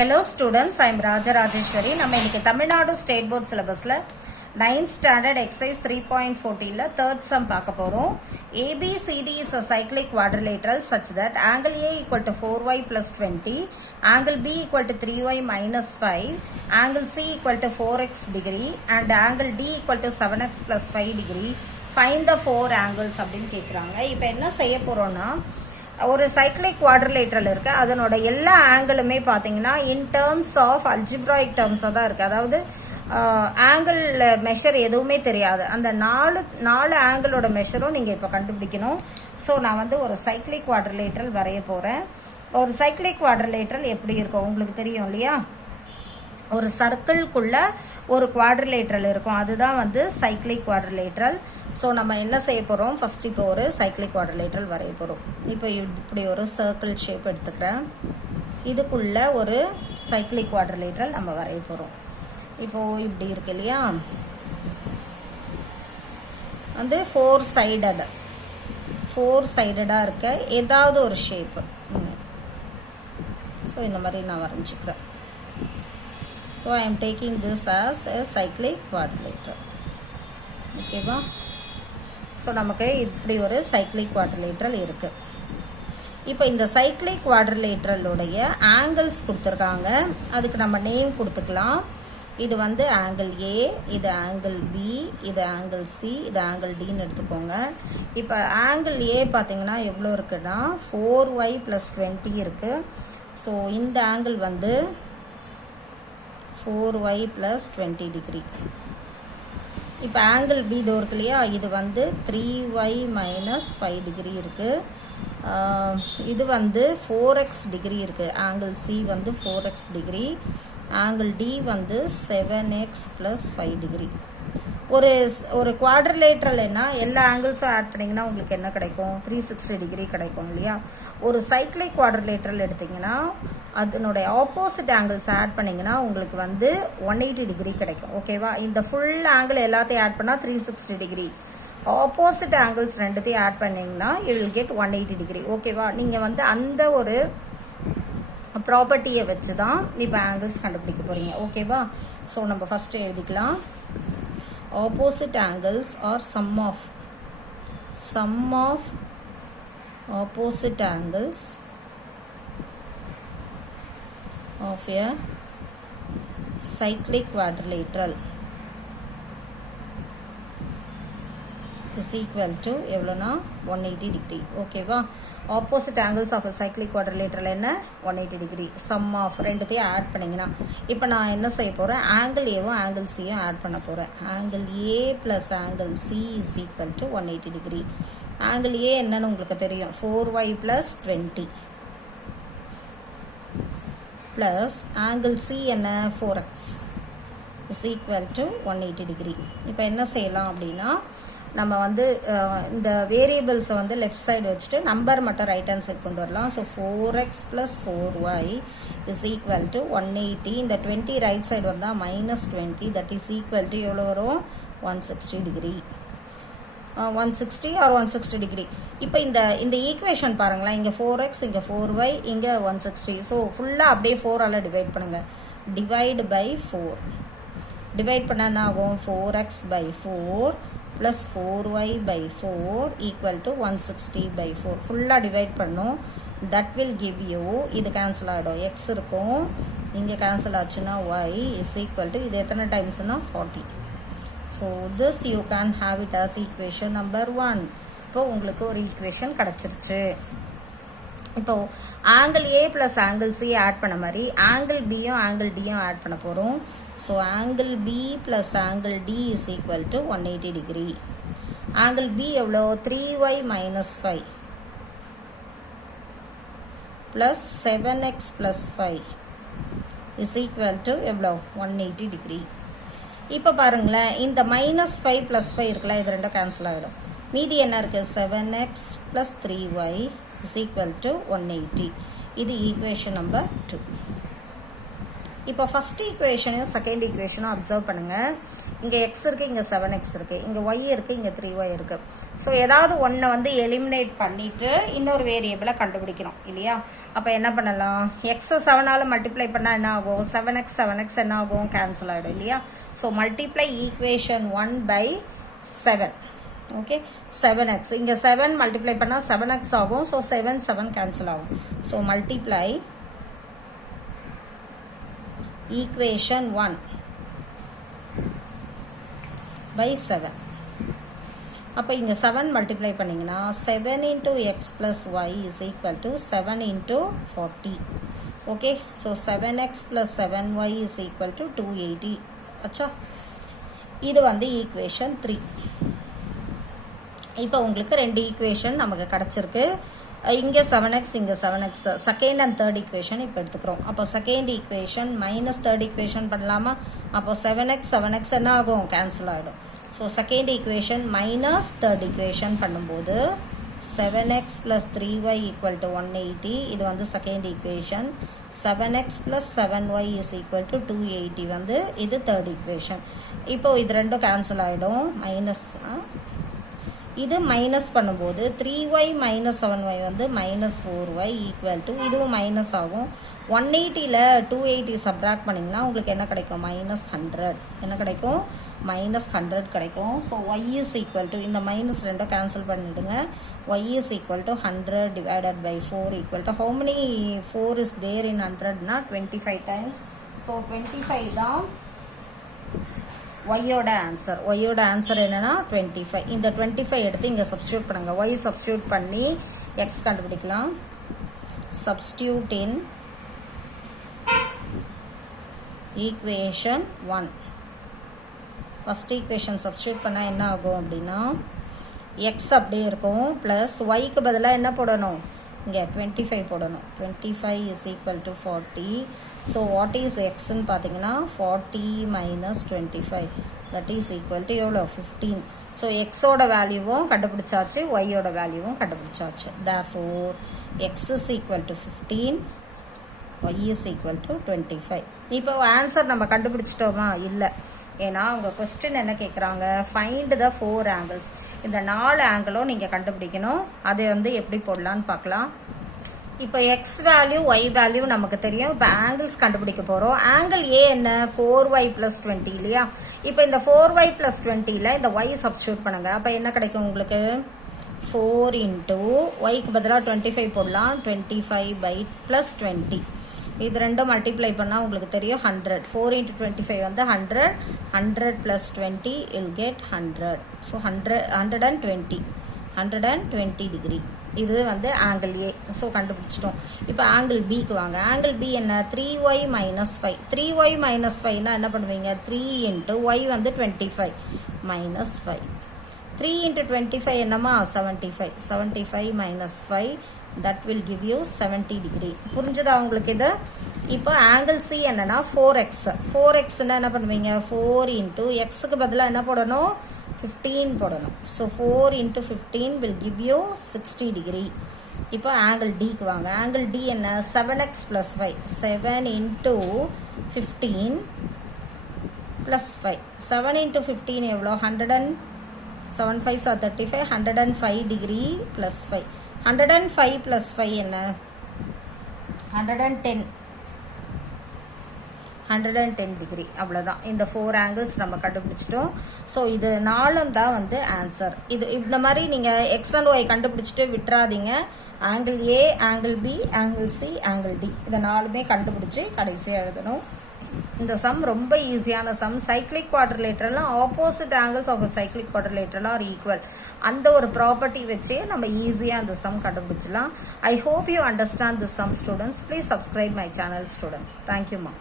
Hello students, I am Raja Rajeshwari. நம்ம இன்னைக்கு Tamil Nadu state board சிலபஸ்ல 9th standard exercise 3.14 third sum பார்க்க போறோம். ABCD is a cyclic quadrilateral such that angle A equal to 4y plus 20, angle B equal to 3y minus 5, angle C equal to 4x degree and angle D equal to 7x plus 5 degree. Find the four angles அப்படின்னு கேக்குறாங்க. இப்போ என்ன செய்ய போறோம்னா ஒரு cyclic quadrilateral இருக்கு, அதனோட எல்லா ஆங்கிளுமே பார்த்தீங்கன்னா இன் டேர்ம்ஸ் ஆஃப் அல்ஜிப்ராயிக் டேர்ம்ஸாக தான் இருக்கு. அதாவது ஆங்கிள் மெஷர் எதுவுமே தெரியாது. அந்த நாலு ஆங்கிளோட மெஷரும் நீங்கள் இப்போ கண்டுபிடிக்கணும். ஸோ நான் வந்து ஒரு சைக்ளிக் குவாட்ரிலேட்டரல் வரைய போகிறேன். ஒரு சைக்ளிக் குவாட்ரிலேட்டரல் எப்படி இருக்கும் உங்களுக்கு தெரியும் இல்லையா? ஒரு சர்க்கிள்குள்ள ஒரு குவாட்ரிலேட்டரல் இருக்கும், அதுதான் வந்து சைக்ளிக் குவாட்ரிலேட்டரல். ஸோ நம்ம என்ன செய்ய போகிறோம், ஃபர்ஸ்ட் இப்போ ஒரு சைக்ளிக் குவாட்ரிலேட்டரல் வரைய போகிறோம். இப்போ இப்படி ஒரு சர்க்கிள் ஷேப் எடுத்துக்கிறேன், இதுக்குள்ள ஒரு சைக்ளிக் குவாட்ரிலேட்டரல் நம்ம வரைய போகிறோம். இப்போ இப்படி இருக்கு இல்லையா, வந்து ஃபோர் சைடடாக இருக்க ஏதாவது ஒரு ஷேப்பு. ஸோ இந்த மாதிரி நான் வரைஞ்சிக்கிறேன். So I am taking this as a cyclic quadrilateral. ஓகேவா? ஸோ நமக்கு இப்படி ஒரு சைக்ளிக் குவாட்ரிலேட்டரல் இருக்கு. இப்போ இந்த சைக்ளிக் குவாட்ரிலேட்டரலுடைய ஆங்கிள்ஸ் கொடுத்துருக்காங்க, அதுக்கு நம்ம நேம் கொடுத்துக்கலாம். இது வந்து ஆங்கிள் ஏ, இது ஆங்கிள் பி, இது ஆங்கிள் சி, இது ஆங்கிள் டின்னு எடுத்துக்கோங்க. இப்போ ஆங்கிள் ஏ பார்த்தீங்கன்னா எவ்வளோ இருக்குன்னா 4y plus 20 இருக்கு. ஸோ இந்த ஆங்கிள் வந்து 4y plus 20 degree. இப்போ ஆங்கிள் பி இது இருக்கு இல்லையா, இது வந்து 3y minus 5 degree இருக்கு. இது வந்து 4x degree இருக்கு. ஆங்கிள் சி வந்து 4x degree, ஆங்கிள் டி வந்து 7x plus 5 degree. ஒரு குவாட்ரிலேட்டரல்னா எல்லா ஆங்கிள்ஸும் ஆட் பண்ணிங்கன்னா உங்களுக்கு என்ன கிடைக்கும், 360 டிகிரி கிடைக்கும் இல்லையா? ஒரு சைக்ளிக் குவாட்ரிலேட்டரல் எடுத்திங்கன்னா அதனுடைய ஆப்போசிட் ஆங்கிள்ஸ் ஆட் பண்ணிங்கன்னா உங்களுக்கு வந்து 180 டிகிரி கிடைக்கும். ஓகேவா? இந்த ஃபுல் ஆங்கிள் எல்லாத்தையும் ஆட் பண்ணால் 360 டிகிரி, ஆப்போசிட் ஆங்கிள்ஸ் ரெண்டுத்தையும் ஆட் பண்ணிங்கன்னா யூ வில் கெட் 180 டிகிரி. ஓகேவா? நீங்கள் வந்து அந்த ஒரு ப்ராப்பர்ட்டியை வச்சு தான் இப்போ ஆங்கிள்ஸ் கண்டுபிடிக்க போகிறீங்க. ஓகேவா? ஸோ நம்ம ஃபஸ்ட்டு எழுதிக்கலாம். Opposite angles are sum of opposite angles of a cyclic quadrilateral is equal to எவ்வளோனா 180 degree. ஓகேவா? Opposite angles of cyclic quadrilateral என்ன, 180 டிகிரி. சம் ஆஃப் ரெண்டுத்தையும் ஆட் பண்ணிங்கன்னா இப்போ நான் என்ன செய்ய போகிறேன், ஆங்கிள் ஏவும் ஆங்கிள் சியும் ஆட் பண்ண போகிறேன். Angle A plus angle C is equal to 180 degree. Angle ஏ என்னன்னு உங்களுக்கு தெரியும், 4y plus 20 plus angle C என்ன 4x is equal to 180 degree. இப்போ என்ன செய்யலாம் அப்படின்னா நம்ம வந்து இந்த வேரியபிள்ஸை வந்து லெஃப்ட் சைடு வச்சுட்டு நம்பர் மட்டும் ரைட் ஹேண்ட் சைடு கொண்டு வரலாம். So 4x plus 4y is equal to 180. இந்த 20 ரைட் சைடு வந்தால் -20, தட் இஸ் ஈக்குவல் டு எவ்வளோ வரும், 160 டிகிரி. 160 or 160 degree. இப்போ இந்த ஈக்குவேஷன் பாருங்களேன், இங்கே 4x, இங்கே 4y, இங்கே 160. ஸோ ஃபுல்லாக அப்படியே 4ஆல் டிவைட் பண்ணுங்கள். டிவைடு பை 4 டிவைட் பண்ண என்ன ஆகும், 4x by 4 plus 4y by 4 equal to 160 by 4. ஃபுல்லாக டிவைட் பண்ணும். தட் வில் கிவ் யூ, இது கேன்சல் ஆகிடும், x இருக்கும், இங்கே கேன்சல் ஆச்சுன்னா y is equal to, இது எத்தனை டைம்ஸ்னா 40. So this you can have it as equation number 1. இப்போ உங்களுக்கு ஒரு ஈக்குவேஷன் கிடச்சிருச்சு. இப்போ angle A plus angle C add பண்ண மாதிரி ஆங்கிள் பியும் ஆங்கிள் டியும் ஆட் பண்ண போகிறோம். So angle B plus angle D is equal to 180 degree. Angle B எவ்வளோ, 3y minus 5 plus 7x plus 5 is equal to எவ்வளோ, 180 டிகிரி. இப்போ பாருங்களேன், இந்த -5 plus 5 இருக்குல்ல, இது ரெண்டும் கேன்சல் ஆகிடும். மீதி என்ன இருக்குது, 7x plus 3y is equal to 180. இது ஈக்குவேஷன் நம்பர் 2. இப்போ ஃபர்ஸ்ட் ஈக்குவேஷனையும் செகண்ட் ஈக்குவேஷனும் அப்சர்வ் பண்ணுங்கள். இங்கே எக்ஸ் இருக்குது, இங்கே 7x இருக்குது, இங்கே ஒய் இருக்குது, இங்கே 3y இருக்குது. ஸோ ஏதாவது ஒன்றை வந்து எலிமினேட் பண்ணிவிட்டு இன்னொரு வேரியபிளை கண்டுபிடிக்கணும் இல்லையா? அப்போ என்ன பண்ணலாம், எக்ஸை 7ஆல் மல்டிப்ளை பண்ணால் என்ன ஆகும், 7x 7x என்ன ஆகும், கேன்சல் ஆகிடும் இல்லையா. So multiply equation 1 by 7. Okay, 7x இங்கே 7 மல்டிப்ளை பண்ணால் 7x ஆகும். ஸோ 7 7 கேன்சல் ஆகும். So multiply equation 1 by 7. அப்போ இங்கே 7 மல்டிப்ளை பண்ணிங்கன்னா 7 into x plus y is equal to 7 into 40. Okay, so 7x plus 7y is equal to 280. அச்சா, இது வந்து ஈக்குவேஷன் 3. இப்போ உங்களுக்கு 2 ஈக்குவேஷன் நமக்கு கிடச்சிருக்கு. இங்கே 7x இங்கே 7x, second and third equation இப்போ எடுத்துக்கிறோம். அப்போ second equation minus third equation பண்ணலாமா. அப்போ 7x 7x என்ன ஆகும், கேன்சல் ஆகிடும். So second equation minus third equation பண்ணும்போது 7x plus 3y equal to 180. இது வந்து second equation. 7x plus 7y is equal to 280 வந்து இது தேர்ட் ஈக்குவேஷன். இப்போ இது ரெண்டும் கேன்சல் ஆகிடும். மைனஸ் இது மைனஸ் பண்ணும்போது 3y minus 7y வந்து minus 4y equal to இதுவும் மைனஸ் ஆகும். 180ல் 280 சப்ராக்ட் பண்ணிங்கன்னா உங்களுக்கு என்ன கிடைக்கும், மைனஸ் 100. என்ன கிடைக்கும், மைனஸ் 100 கிடைக்கும். So y is equal to இந்த மைனஸ் ரெண்டும் கேன்சல் பண்ணிவிடுங்க. y is equal to 100 divided by 4 equal to how many 4 is there in 100னா 25 times. So 25 தான் ஒய்யோட ஆன்சர். ஒய்யோட ஆன்சர் என்னன்னா 25. இந்த 25 எடுத்து இங்கே சப்ஸ்டியூட் பண்ணுங்க. ஒய் சப்ஸ்டியூட் பண்ணி எக்ஸ் கண்டுபிடிக்கலாம். சப்ஸ்டியூட் இன் ஈக்குவேஷன் 1. ஃபர்ஸ்ட் ஈக்குவேஷன் சப்ஸ்டியூட் பண்ணால் என்ன ஆகும் அப்படின்னா எக்ஸ் அப்படியே இருக்கும். ப்ளஸ் ஒய்க்கு பதிலாக என்ன போடணும், இங்கே 25 போடணும். 25 is equal to 40. So what is எக்ஸ்ன்னு பார்த்தீங்கன்னா 40 minus 25 that is equal to எவ்வளோ, 15. ஸோ எக்ஸோட வேல்யூவும் கண்டுபிடிச்சாச்சு, ஒய்யோட வேல்யூவும் கண்டுபிடிச்சாச்சு. Therefore x is equal to 15, y is equal to 25. இப்போ ஆன்சர் நம்ம கண்டுபிடிச்சிட்டோமா, இல்லை. ஏன்னா உங்கள் கொஸ்டின் என்ன கேட்குறாங்க, ஃபைண்ட் த 4 angles. இந்த 4 ஆங்கிளும் நீங்கள் கண்டுபிடிக்கணும். அதை வந்து எப்படி போடலான்னு பார்க்கலாம். இப்போ எக்ஸ் வேல்யூ ஒய் வேல்யூ நமக்கு தெரியும். இப்போ ஆங்கிள்ஸ் கண்டுபிடிக்க போகிறோம். ஆங்கிள் ஏ என்ன, 4y plus 20 இல்லையா. இப்போ இந்த 4y plus 20ல் இந்த ஒய் சப்ஸ்டியூட் பண்ணுங்க. அப்போ என்ன கிடைக்கும் உங்களுக்கு, 4 into ஒய்க்கு பதிலாக 25 போடலாம். 25 by plus 20 இது ரெண்டும் மல்டிப்ளை பண்ணால் உங்களுக்கு தெரியும் 100. 4 into 25 வந்து 100. 100 plus 20 will get 100. So 120 degree. இது வந்து ஆங்கிள் ஏ. ஸோ கண்டுபிடிச்சிட்டோம். இப்போ ஆங்கிள் பிக்கு வாங்க. ஆங்கிள் பி என்ன, 3y minus 5. 3y minus 5னா என்ன பண்ணுவீங்க, 3 into y வந்து 25 minus 5. 3 into 25 என்னமா, 75. 75 minus 5 that will give you 70 degree. புரிஞ்சுதா உங்களுக்கு இது. இப்போ ஆங்கிள் சி என்னன்னா 4x. 4xன்னா என்ன பண்ணுவீங்க, 4 into xக்கு பதிலாக என்ன போடணும், 15 போடணும். So 4 into 15 will give you 60 degree. இப்போ ஆங்கிள் டிக்கு வாங்க. ஆங்கிள் டி என்ன, 7x plus 5. 7 into 15 plus 5. 7 into 15 எவ்வளோ, 7 5 are 35. 105 degree plus 5. 105 plus 5 என்ன, 110 டிகிரி. அவ்வளோதான். இந்த 4 ஆங்கிள்ஸ் நம்ம கண்டுபிடிச்சிட்டோம். ஸோ இது 4 தான் வந்து ஆன்சர். இது இந்த மாதிரி நீங்கள் எக்ஸ் அண்ட் ஒய் கண்டுபிடிச்சிட்டு விட்டுறாதீங்க. Angle A, angle B, angle C, angle D இதை 4மே கண்டுபிடிச்சி கடைசியாக எழுதணும். இந்த சம் ரொம்ப ஈஸியான sum. Cyclic quadrilateral opposite angles of cyclic quadrilateral are equal. அந்த ஒரு ப்ராப்பர்ட்டி வச்சே நம்ம ஈஸியாக அந்த சம் கண்டுபிடிச்சலாம். I hope you understand the sum students. Please subscribe my channel students. தேங்க்யூம்மா.